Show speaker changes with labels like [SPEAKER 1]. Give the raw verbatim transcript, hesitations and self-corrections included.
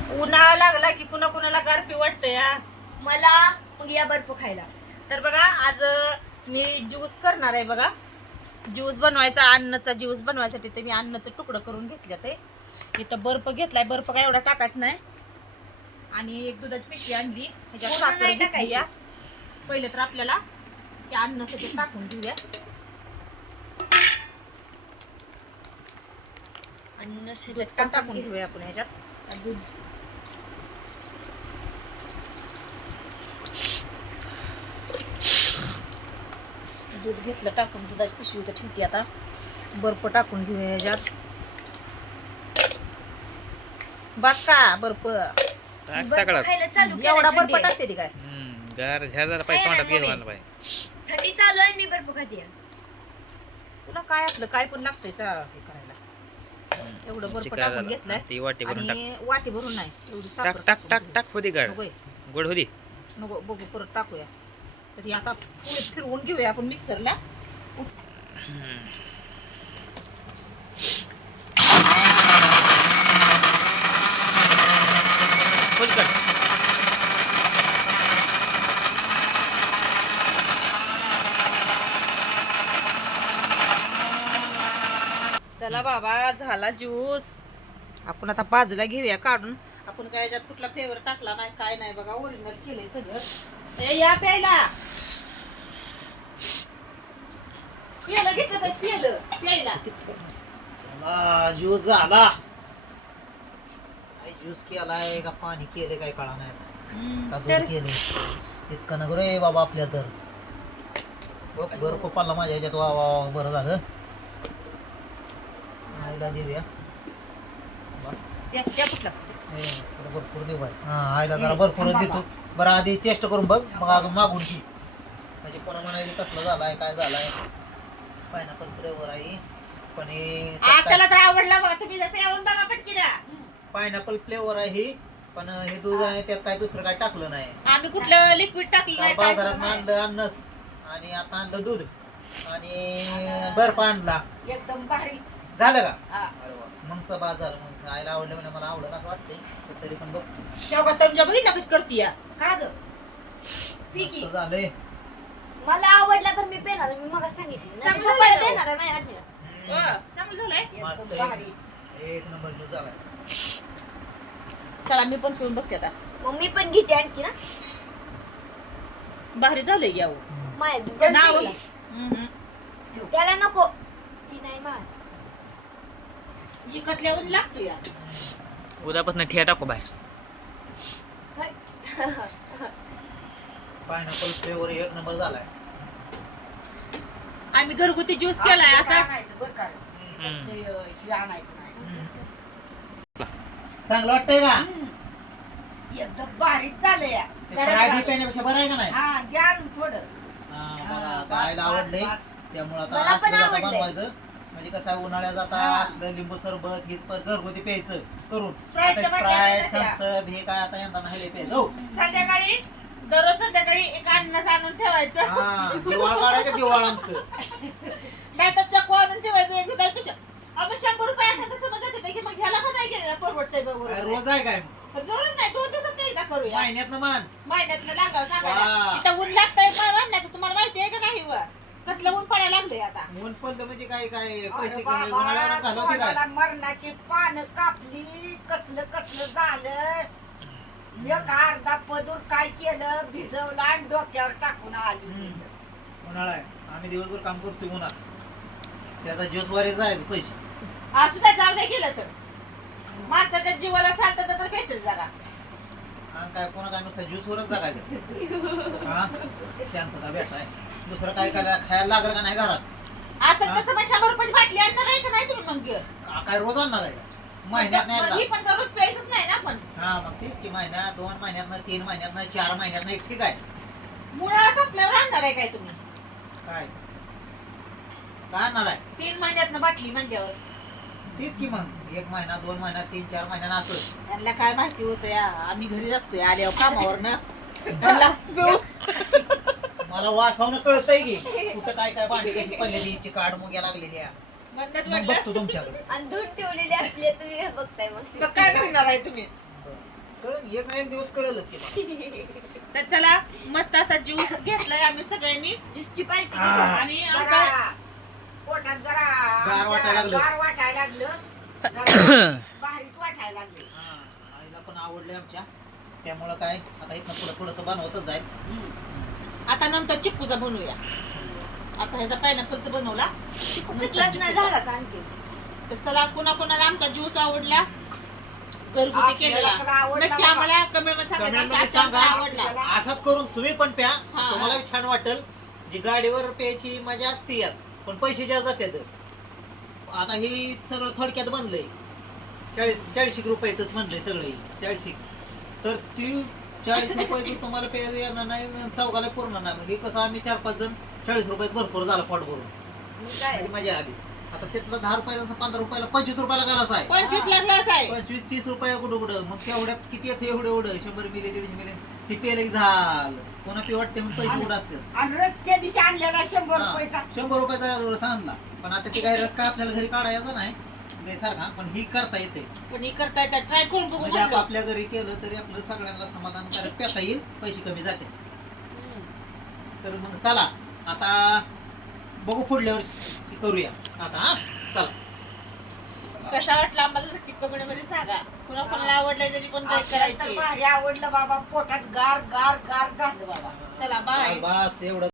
[SPEAKER 1] उन्हाळा लागला की कुणा कुणाला गारपी वाटतं या
[SPEAKER 2] मला मग या बर्फ खायला.
[SPEAKER 1] तर बघा आज मी ज्यूस करणार आहे. बघा ज्यूस बनवायचा, अन्नाचा ज्यूस बनवायसाठी ते मी अन्नाचं तुकडं करून घेतलं. ते इथं बर्फ घेतलाय. बर्फ काय एवढा टाकायचं नाही. आणि एक दुधाची पिशवी आणली, ह्याच्यात
[SPEAKER 2] पूर्ण
[SPEAKER 1] साखर
[SPEAKER 2] नाही
[SPEAKER 1] घेतली.
[SPEAKER 2] टाकायची.
[SPEAKER 1] या पहिले तर आपल्याला हे अन्न सगळं टाकून घेऊया.
[SPEAKER 2] अन्न
[SPEAKER 1] दूध
[SPEAKER 2] सगळं
[SPEAKER 1] पण टाकून घेऊया आपण ह्याच्यात. दूध दूध घेतलं टाकून, दुधाची पिशवी तर ठेवते. आता बर्फ टाकून घेऊया ह्याच्यात. बस का बर्फ
[SPEAKER 2] बर्फ खायला चालू केलंय,
[SPEAKER 1] एवढा बर्फ
[SPEAKER 2] थंडी आहे.
[SPEAKER 1] टाकते ती काय?
[SPEAKER 3] हम्म, गार झाला पाहिजे,
[SPEAKER 2] आहे ना,
[SPEAKER 3] तोंडात
[SPEAKER 2] मम्मी?
[SPEAKER 3] गेलं पाहिजे.
[SPEAKER 2] थंडी चालू आहे, मी बर्फ खाते.
[SPEAKER 1] तुला काय आपलं काय पण लागतंय चा हे करायला. एवढं बर्फ
[SPEAKER 3] चिकारा
[SPEAKER 1] टाकून
[SPEAKER 3] झाला.
[SPEAKER 1] घेतलाय.
[SPEAKER 3] ती वाटी भरून
[SPEAKER 1] आणि वाटी भरून नाही, एवढी
[SPEAKER 3] टाक
[SPEAKER 1] साखर
[SPEAKER 3] टाक
[SPEAKER 1] टाकून
[SPEAKER 3] टाक
[SPEAKER 1] घेऊ.
[SPEAKER 3] टाक होती गाड
[SPEAKER 1] नकोय,
[SPEAKER 3] गोड होती.
[SPEAKER 1] नको बघू परत टाकूया. तर ती आता पुढे फिरवून घेऊया आपण मिक्सरला.
[SPEAKER 3] फुल कर.
[SPEAKER 1] चला बाबा, झाला ज्यूस. आपण आता बाजूला घेऊया काढून. आपण काय याच्यात कुठला फ्लेवर टाकला नाही, काय नाही. बघा ओरिजिनल केलंय सगळं. ए या प्यायला, प्यायला घेतलं तर प्यायलं प्यायला.
[SPEAKER 4] चला ज्यूस झाला. ज्यूस केलाय का पाणी केले काय कळा नाही आता. का
[SPEAKER 1] तर
[SPEAKER 4] दूध केले इतकं नको रे बाबा आपल्या. तर बघ बरं पप्पाला माझ्या ह्याच्यात वा वा वा, बरं झालं. आईला देऊया.
[SPEAKER 1] प्या प्या कुठला.
[SPEAKER 4] हे, थोडं भरपूर देऊ बाई. हा आईला जरा भरपूर देतो. बरं आधी टेस्ट करून बघ, मग अजून मागून घे. म्हणजे कोणा म्हणायचे कसला झालाय काय झालाय. पायनॅपल फ्लेवर आहे पण
[SPEAKER 1] आ, त्याला तर आवडला बघा. तुम्ही जर प्यावून बघा पटकीना.
[SPEAKER 4] पायनॅपल फ्लेवर आहे पण हे दूध आहे त्यात काय दुसरं काय टाकलं नाही.
[SPEAKER 1] आम्ही कुठलं लिक्विड टाकलं
[SPEAKER 4] काय
[SPEAKER 1] नाही, काय
[SPEAKER 4] बाजारात
[SPEAKER 1] सुद्धा नाही.
[SPEAKER 4] आणलं अन्नस आणि आता आणलं दूध आणि बर्फ आणला.
[SPEAKER 2] एकदम भारीच.
[SPEAKER 4] झालं का?
[SPEAKER 2] हा.
[SPEAKER 4] अरे वा. मगचा बाजार मग आईला आवडलं म्हणजे मला आवडलं असं वाटतंय. पण तरी पण बघ
[SPEAKER 1] शेवगा तुमच्या बघितला कशी करते या.
[SPEAKER 2] का ग पिकी
[SPEAKER 4] मस्त झालंय.
[SPEAKER 2] मला आवडला तर मी पेणार. मी मग सांगितलं
[SPEAKER 1] चांगलं
[SPEAKER 2] पप्पाला
[SPEAKER 1] झालं.
[SPEAKER 2] देणार आहे माझ्या आठवणीला.
[SPEAKER 1] हो, चांगलं झालंय.
[SPEAKER 4] मस्त
[SPEAKER 2] एकदम
[SPEAKER 4] आहे.
[SPEAKER 2] भारीच.
[SPEAKER 4] एक नंबर ज्यूस झालाय.
[SPEAKER 1] चला मी पण पिऊन बघते आता.
[SPEAKER 2] मग मी पण घेते आणखी ना.
[SPEAKER 1] भारी झालंय यावं.
[SPEAKER 2] माझ्या
[SPEAKER 1] नाव
[SPEAKER 2] गणपतीला. त्याला नको, ती नाही मान.
[SPEAKER 1] इकतल्याहून लागतो या.
[SPEAKER 3] उद्यापासून ठिया टाकू बाहेर.
[SPEAKER 4] पायनॅपल फ्लेवर एक नंबर झालाय.
[SPEAKER 1] आम्ही घरगुती ज्यूस केलाय असा.
[SPEAKER 4] चांगलं वाटतंय का?
[SPEAKER 2] एकदम भारीच झालं या.
[SPEAKER 4] ते फ्रायडी पेण्यापेक्षा बरं आहे का नाही?
[SPEAKER 2] हा द्या अजून थोडं.
[SPEAKER 4] हा,
[SPEAKER 2] हा,
[SPEAKER 4] मला
[SPEAKER 2] बस,
[SPEAKER 4] आईला
[SPEAKER 2] बस,
[SPEAKER 4] आवडलंय
[SPEAKER 2] बस.
[SPEAKER 4] त्यामुळे
[SPEAKER 2] मला
[SPEAKER 4] आता
[SPEAKER 2] पण
[SPEAKER 4] असलं आता
[SPEAKER 2] आवडलंय.
[SPEAKER 4] बनवायचं. म्हणजे कसं आहे उन्हाळ्यात जाता
[SPEAKER 2] हा.
[SPEAKER 4] असलं लिंबू सरबत हेच पण घरगुती प्यायचं करून.
[SPEAKER 1] Sprite च्या
[SPEAKER 4] आता
[SPEAKER 1] बाटल्या
[SPEAKER 4] स्प्राईट
[SPEAKER 1] आणल्या त्या.
[SPEAKER 4] थम्सअप हे काय आता यंदा नाही प्यायचं. हो.
[SPEAKER 1] संध्याकाळी दररोज संध्याकाळी एक अन्नच आणून ठेवायचं.
[SPEAKER 4] हा दिवाळ काढायचं दिवाळ आमचं.
[SPEAKER 1] नाही तर चक्कू आणून ठेवायचं. एक दुधाची पिशवी. आपण शंभर रुपये असेल तर समजत येते की मग घ्यायला का नाही गेलेला परवडतंय
[SPEAKER 4] काय
[SPEAKER 1] बरोबर.
[SPEAKER 4] रोज आहे काय
[SPEAKER 1] दररोज नाही, दोन दिवसात एकदा करूया.
[SPEAKER 4] महिन्यात मान.
[SPEAKER 1] महिन्यातनं लागावं
[SPEAKER 4] वा.
[SPEAKER 1] सांगायला. इथं ऊन लागतंय महिन्याचं, तुम्हाला माहिती आहे का नाही व? कसलं ऊन पडायला लागलंय आता.
[SPEAKER 4] ऊन पडलं म्हणजे काय काय
[SPEAKER 2] अरे
[SPEAKER 4] पैसे
[SPEAKER 2] बाबा,
[SPEAKER 4] उन्हाळ्यात घालवते काय.
[SPEAKER 2] तोंडाला मरणाची पानं कापली. कसलं कसलं झालं. एक अर्धा पदूर काय केलं, भिजवला आणि डोक्यावर टाकून आली.
[SPEAKER 4] हम्म. उन्हाळा आहे आम्ही दिवसभर काम करतोय उन्हात. त्याचा ज्यूस वारे जायचं पैसे.
[SPEAKER 1] असू द्या, जाऊ द्या गेलं तर. माणसाच्या जीवाला शांतता तर भेटेल जरा.
[SPEAKER 4] आणि काय कोणा काय नुसतं ज्यूसवरच जगायचं. हा शांतता भेटाय दुसरं काय करायला खायला लागलं का नाही घरात.
[SPEAKER 1] असं तसं मग शंभर रुपयाची बाटली आणणार आहे का नाही तुम्ही मग?
[SPEAKER 4] का- काय रोज आणणार आहे का? महिन्यात नाही
[SPEAKER 1] मग ही
[SPEAKER 4] एकदा.
[SPEAKER 1] पण दररोज प्यायचंच नाही ना पण.
[SPEAKER 4] हा मग तीच की महिन्यात दोन महिन्यातनं तीन महिन्यातनं चार महिन्यातनं एक ठीक आहे.
[SPEAKER 1] मुळा संपल्यावर आणणार आहे काय तुम्ही?
[SPEAKER 4] काय काय आणणार आहे
[SPEAKER 1] तीन महिन्यातनं बाटली म्हणल्यावर
[SPEAKER 4] तीच की मग एक महिना दोन महिना तीन चार महिन्यानं असं.
[SPEAKER 1] त्यांना काय माहिती होतं या. आम्ही घरी असतोय आल्यावर कामावर ना. त्यांना पिऊ-
[SPEAKER 4] मला वासावणं कळतंय की कुठं काय काय भांडी कशी पडलेली ची काढ मुग्या लागलेली आहे.
[SPEAKER 1] म्हणतात
[SPEAKER 4] मग
[SPEAKER 1] म्हटलं,
[SPEAKER 4] बघतो तुमच्याकडे.
[SPEAKER 2] आणि दूध ठेवलेली असली तुम्ही बघताय मग.
[SPEAKER 1] मग काय बघणार आहे तुम्ही?
[SPEAKER 4] बरं. एक ना एक दिवस कळलंच की मला.
[SPEAKER 1] तर चला मस्त असा ज्यूस घेतलाय आम्ही सगळ्यांनी
[SPEAKER 2] नुसती पार्टी
[SPEAKER 4] आ.
[SPEAKER 1] आणि
[SPEAKER 2] जरा
[SPEAKER 1] आमचा
[SPEAKER 2] पोटात जरा
[SPEAKER 4] गार
[SPEAKER 2] आमच्या
[SPEAKER 4] वाटायला लागलं.
[SPEAKER 2] गार वाटायला लागलं जरा भारीच वाटायला लागले
[SPEAKER 4] हा, आईला पण आवडले आमच्या, त्यामुळं काय आता इथनं पुढं थोडंसं बनवतच जाईल.
[SPEAKER 1] आता नंतर चिक्कूचा बनवूया. आता ह्याचा पायनॅपलचा बनवला.
[SPEAKER 2] पिकलाच नाही झाला का आणखी
[SPEAKER 1] तर चला कुणा कोणाला आमचा ज्यूस आवडला घरगुती
[SPEAKER 2] आपल्याला
[SPEAKER 1] केलेला
[SPEAKER 2] तर आवडला
[SPEAKER 1] नक्की
[SPEAKER 2] बाबा.
[SPEAKER 1] आम्हाला कमेंट मध्ये सांगायचं
[SPEAKER 4] Comment
[SPEAKER 1] आमच्या
[SPEAKER 4] मध्ये
[SPEAKER 1] असा आम्हाला
[SPEAKER 4] सांगा.
[SPEAKER 1] आवडला.
[SPEAKER 4] असंच करून तुम्ही पण प्या,
[SPEAKER 1] हा.
[SPEAKER 4] तुम्हाला बी छान वाटेल. जी गाडीवर प्यायची मजा असते यात, पण पैसे जास्त जातात. आता हे सगळं थोडक्यात बनलंय, चाळीस चाळीस रुपयातच बनलंय सगळं चाळीस. तर ती चाळीस रुपयाचं तुम्हाला प्यायला येणार नाही, चौघाला पूर्ण नाही. हे कसं आम्ही चार पाच जण चाळीस रुपयात भरपूर झालं पोट भरून,
[SPEAKER 2] मग काय
[SPEAKER 4] म्हणजे मजा आली. आता तिथलं दहा रुपयाचं असं पंधरा रुपयाला पंचवीस रुपयाला घालायचं आहे,
[SPEAKER 1] पंचवीस लागला असा आहे.
[SPEAKER 4] पंचवीस तीस रुपये कुठं कुठं. मग तेवढ्यात किती येतं एवढं एवढं शंभर मिली दीडशे मिली ती पेले की झालं. कोणा पी वाटते मग पैसे कुठं असतात.
[SPEAKER 2] आणि रस त्या दिवशी आणलेला शंभर
[SPEAKER 4] हा,
[SPEAKER 2] रुपयाचा
[SPEAKER 4] शंभर रुपयाचा रस आणला, पण आता ती काही रस काय आपल्याला घरी काढायचा नाही ते सारखा, पण ही करता येते.
[SPEAKER 1] पण हे करता येतात ट्राय करून बघू
[SPEAKER 4] म्हणजे
[SPEAKER 1] म्हणलं.
[SPEAKER 4] आपल्या घरी केलं तरी आपलं सगळ्यांना समाधानकारक पेता येईल, पैसे कमी जाते. तर मग चला आता बघू पुढल्या वर्षी करूया आता. हा चला.
[SPEAKER 1] कसा वाटला आम्हाला नक्की कमेंट मध्ये सांगा. कुणा कोणाला आवडलाय त्याची पण लाईक
[SPEAKER 2] आपल्याला तर
[SPEAKER 1] करायची.
[SPEAKER 2] भारी आवडलं बाबा पोटात गार गार गार झालं बाबा
[SPEAKER 1] चला बाय.
[SPEAKER 4] बस एवढं